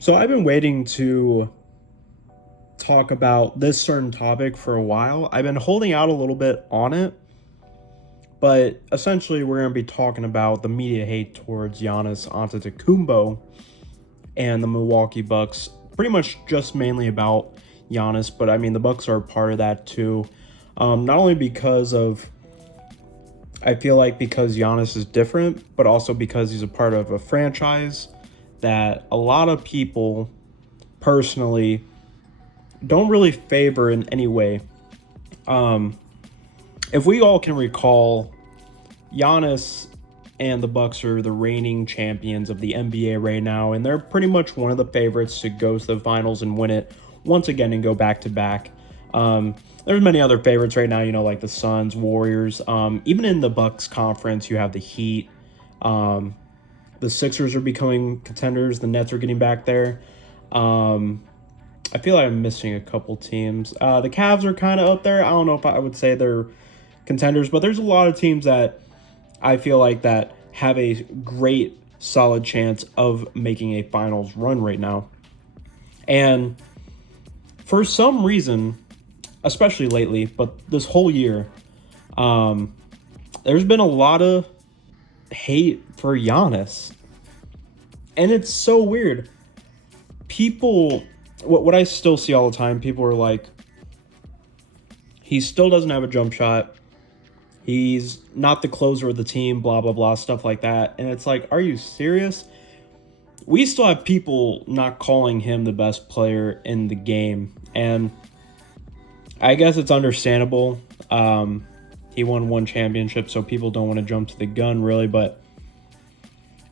So I've been waiting to talk about this certain topic for a while. I've been holding out a little bit on it, but essentially we're going to be talking about the media hate towards Giannis Antetokounmpo and the Milwaukee Bucks. Pretty much just mainly about Giannis, but I mean the Bucks are a part of that too. Not only because of I feel like because Giannis is different, but also because he's a part of a franchise that a lot of people personally don't really favor in any way. Um, if we all can recall, Giannis and the Bucks are the reigning champions of the NBA right now, and they're pretty much one of the favorites to go to the finals and win it once again and go back to back. There's many other favorites right now, like the Suns, Warriors. Even in the Bucks conference, you have the Heat. Um, the Sixers are becoming contenders. The Nets are getting back there. Um, I feel like I'm missing a couple teams. The Cavs are kind of up there. I don't know if I would say they're contenders, but there's a lot of teams that I feel like that have a great, solid chance of making a finals run right now. And for some reason, especially lately, but this whole year, um, there's been a lot of hate for Giannis. And it's so weird. People, what I still see all the time, people are like, he still doesn't have a jump shot. He's not the closer of the team, blah, blah, blah, stuff like that. And it's like, are you serious? We still have people not calling him the best player in the game. And I guess it's understandable. He won one championship, so people don't want to jump to the gun, really. But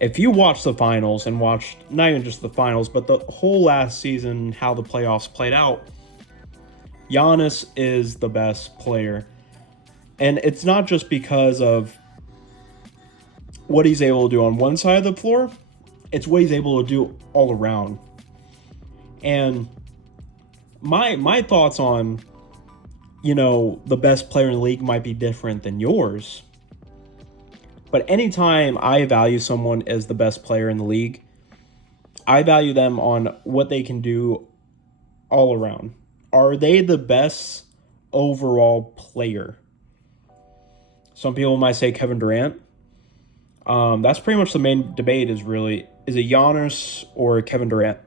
if you watch the finals and watch not even just the finals, but the whole last season, how the playoffs played out, Giannis is the best player. And it's not just because of what he's able to do on one side of the floor, it's what he's able to do all around. And my thoughts on, the best player in the league might be different than yours. But anytime I value someone as the best player in the league, I value them on what they can do all around. Are they the best overall player? Some people might say Kevin Durant. That's pretty much the main debate is it Giannis or Kevin Durant?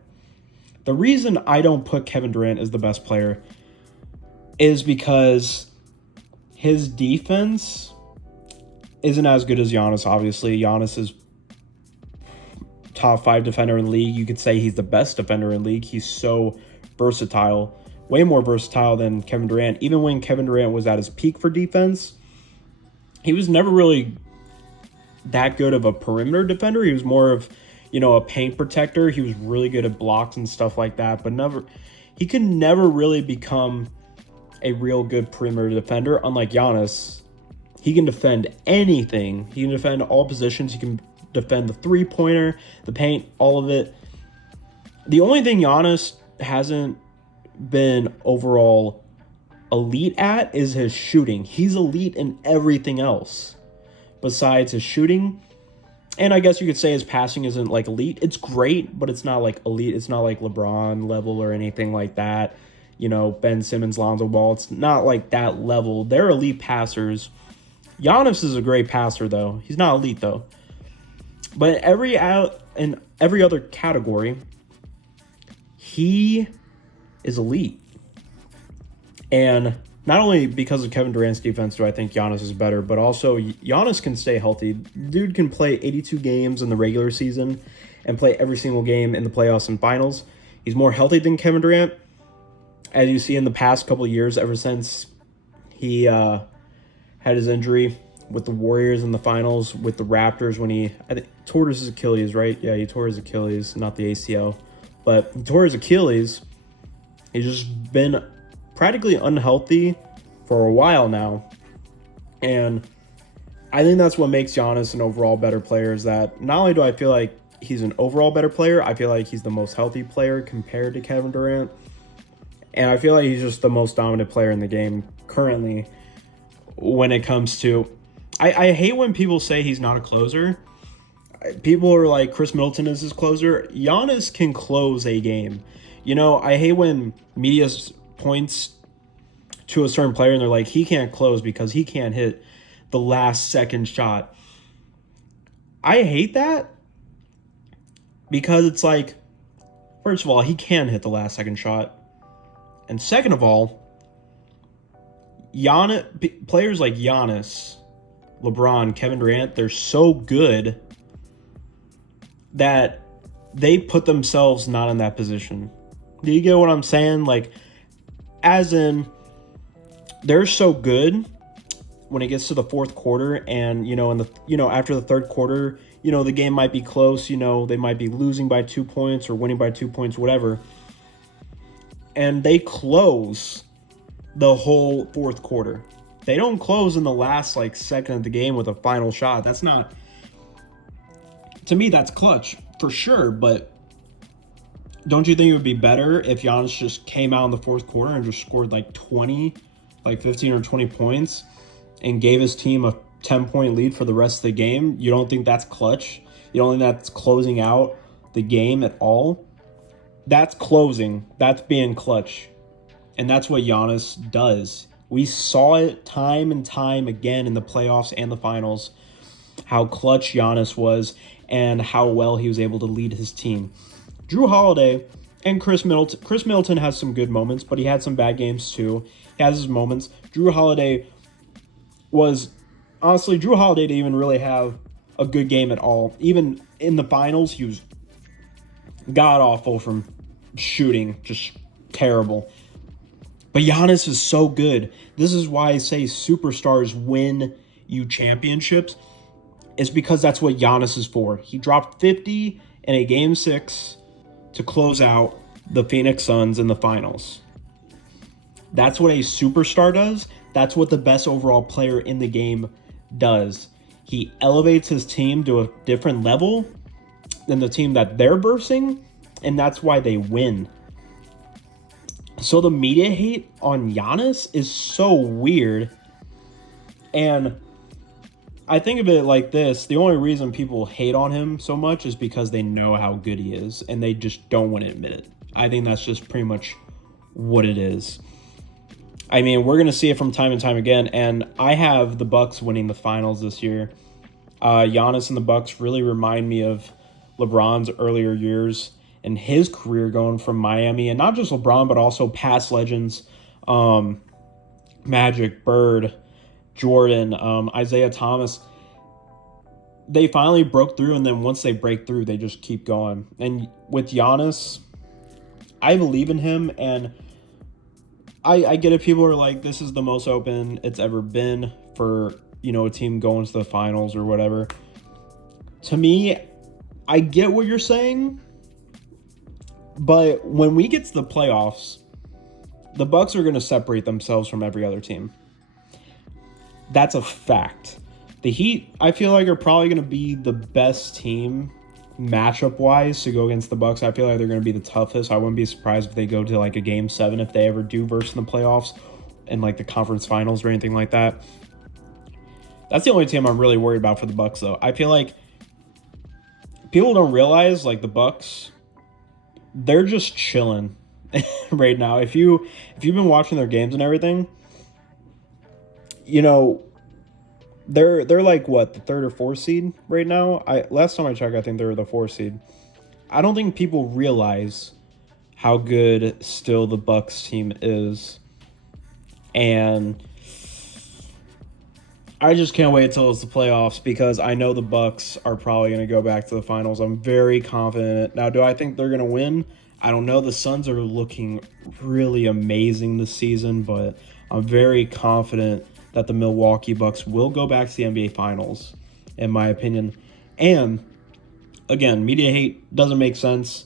The reason I don't put Kevin Durant as the best player is because his defense isn't as good as Giannis, obviously. Giannis is top 5 defender in the league. You could say he's the best defender in the league. He's so versatile, way more versatile than Kevin Durant. Even when Kevin Durant was at his peak for defense, he was never really that good of a perimeter defender. He was more of, a paint protector. He was really good at blocks and stuff like that, but he could never really become a real good perimeter defender. Unlike Giannis, he can defend anything. He can defend all positions. He can defend the three-pointer, the paint, all of it. The only thing Giannis hasn't been overall elite at is his shooting. He's elite in everything else besides his shooting. And I guess you could say his passing isn't like elite. It's great, but it's not like elite. It's not like LeBron level or anything like that. Ben Simmons, Lonzo Ball. It's not like that level. They're elite passers. Giannis is a great passer, though. He's not elite, though. But in every other category, he is elite. And not only because of Kevin Durant's defense do I think Giannis is better, but also Giannis can stay healthy. Dude can play 82 games in the regular season and play every single game in the playoffs and finals. He's more healthy than Kevin Durant. As you see in the past couple of years, ever since he had his injury with the Warriors in the finals, with the Raptors when I think tore his Achilles, right? Yeah, he tore his Achilles, not the ACL. But he tore his Achilles. He's just been practically unhealthy for a while now. And I think that's what makes Giannis an overall better player is that not only do I feel like he's an overall better player, I feel like he's the most healthy player compared to Kevin Durant. And I feel like he's just the most dominant player in the game currently when it comes to... I hate when people say he's not a closer. People are like, Chris Middleton is his closer. Giannis can close a game. I hate when media points to a certain player and they're like, he can't close because he can't hit the last second shot. I hate that because it's like, first of all, he can hit the last second shot. And second of all, players like Giannis, LeBron, Kevin Durant, they're so good that they put themselves not in that position. Do you get what I'm saying? Like, as in, they're so good when it gets to the fourth quarter, and after the third quarter, the game might be close. They might be losing by 2 points or winning by 2 points, whatever, and they close the whole fourth quarter. They don't close in the last second of the game with a final shot. That's not, to me, that's clutch for sure. But don't you think it would be better if Giannis just came out in the fourth quarter and just scored 15 or 20 points and gave his team a 10-point lead for the rest of the game? You don't think that's clutch? You don't think that's closing out the game at all? That's closing. That's being clutch. And that's what Giannis does. We saw it time and time again in the playoffs and the finals, how clutch Giannis was and how well he was able to lead his team. Jrue Holiday and Chris Middleton. Chris Middleton has some good moments, but he had some bad games too. He has his moments. Jrue Holiday didn't even really have a good game at all. Even in the finals, he was god-awful from shooting, just terrible. But Giannis is so good. This is why I say superstars win you championships. Is because that's what Giannis is for. He dropped 50 in a Game 6 to close out the Phoenix Suns in the finals. That's what a superstar does. That's what the best overall player in the game does. He elevates his team to a different level than the team that they're versing, and that's why they win. So the media hate on Giannis is so weird. And I think of it like this. The only reason people hate on him so much is because they know how good he is, and they just don't want to admit it. I think that's just pretty much what it is. I mean, we're going to see it from time and time again, and I have the Bucks winning the finals this year. Giannis and the Bucks really remind me of LeBron's earlier years and his career going from Miami, and not just LeBron, but also past legends, Magic, Bird, Jordan, Isaiah Thomas. They finally broke through, and then once they break through, they just keep going. And with Giannis, I believe in him, and I get it. People are like, this is the most open it's ever been for, a team going to the finals or whatever. To me, I get what you're saying, but when we get to the playoffs, the Bucks are going to separate themselves from every other team. That's a fact. The Heat, I feel like, are probably going to be the best team matchup-wise to go against the Bucks. I feel like they're going to be the toughest. I wouldn't be surprised if they go to a Game 7 if they ever do verse in the playoffs in the conference finals or anything like that. That's the only team I'm really worried about for the Bucks, though. I feel like people don't realize, the Bucks, they're just chilling right now. If you've been watching their games and everything, they're what, the third or fourth seed right now? Last time I checked, I think they were the fourth seed. I don't think people realize how good still the Bucks team is, and I just can't wait till it's the playoffs because I know the Bucks are probably going to go back to the finals. I'm very confident. Now, do I think they're going to win? I don't know. The Suns are looking really amazing this season, but I'm very confident that the Milwaukee Bucks will go back to the NBA Finals, in my opinion. And, again, media hate doesn't make sense.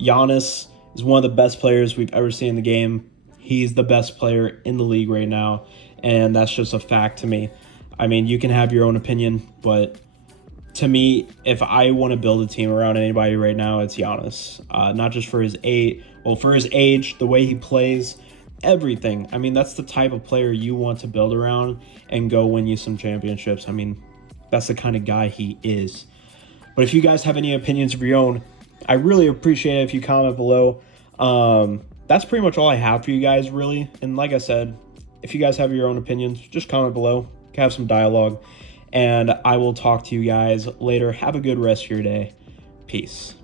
Giannis is one of the best players we've ever seen in the game. He's the best player in the league right now, and that's just a fact to me. I mean, you can have your own opinion, but to me, if I want to build a team around anybody right now, it's Giannis. Not just for his age, the way he plays, everything. I mean, that's the type of player you want to build around and go win you some championships. I mean, that's the kind of guy he is. But if you guys have any opinions of your own, I really appreciate it if you comment below. That's pretty much all I have for you guys, really. And like I said, if you guys have your own opinions, just comment below, have some dialogue, and I will talk to you guys later. Have a good rest of your day. Peace.